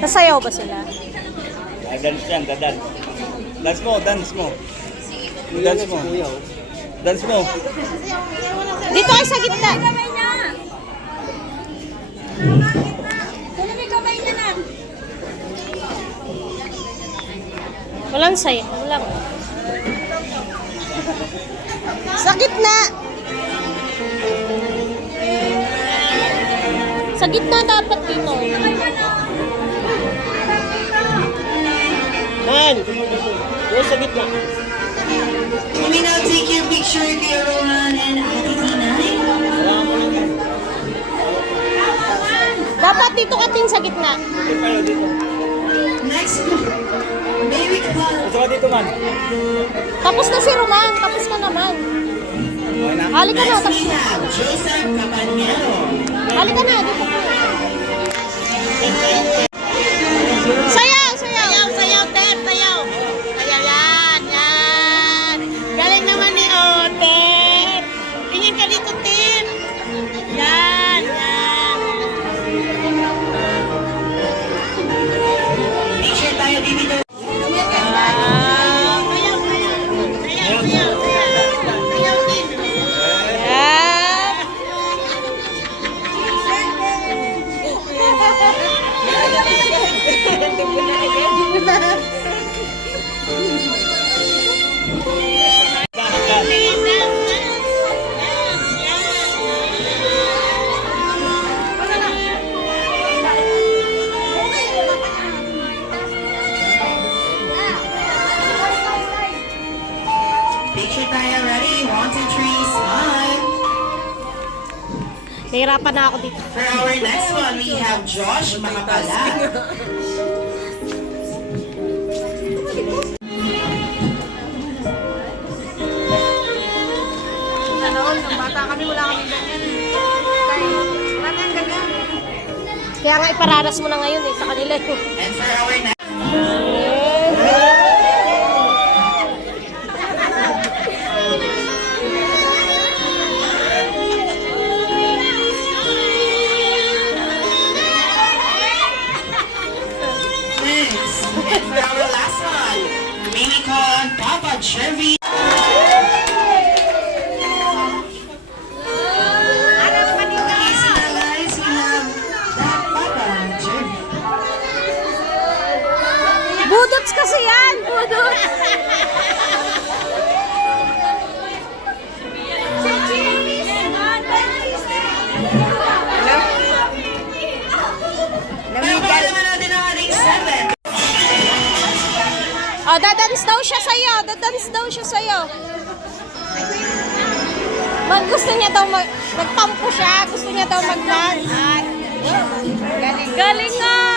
Nasayaw ba sila? Dance yan, dance. Dance mo, dance mo. Dance mo. Dance mo. Dito ay sa gitna. Walang say, walang. Sa gitna. Sa gitna dapat dito. Man! Doon sa gitna. Let me now take your picture, dear Rowan and Ate Tina. Dapat dito ka din sa gitna. Next, may we call Ito ka dito, man. Tapos na si Roman, tapos ka naman. Okay na. Halika na, next tapos. we have Joseph Campagnaro. Halika na, dito ka. Sayaw, sayaw. Sayaw, Ter, sayaw. Sayaw, yan, yan. Galing naman ni Ter. Tingin ka dito, Ter. Yan, yan. Picture tayo dito. Yan. Picture tayo, ready? 1, 2, 3, smile. Nahirapan na ako dito. For our next one, we have Josh Makapala. Kaya nga ipararas mo na ngayon sa kanila. And for our next and for our last one, may we call on Papa Chervy. Budots kasi yan! Budots! Pwede naman natin ang ating 7. Oh, dadance daw siya sa'yo. Dadance daw siya sa'yo. Gusto niya daw nagtampo siya. Gusto niya daw mag-dance. Galing nga!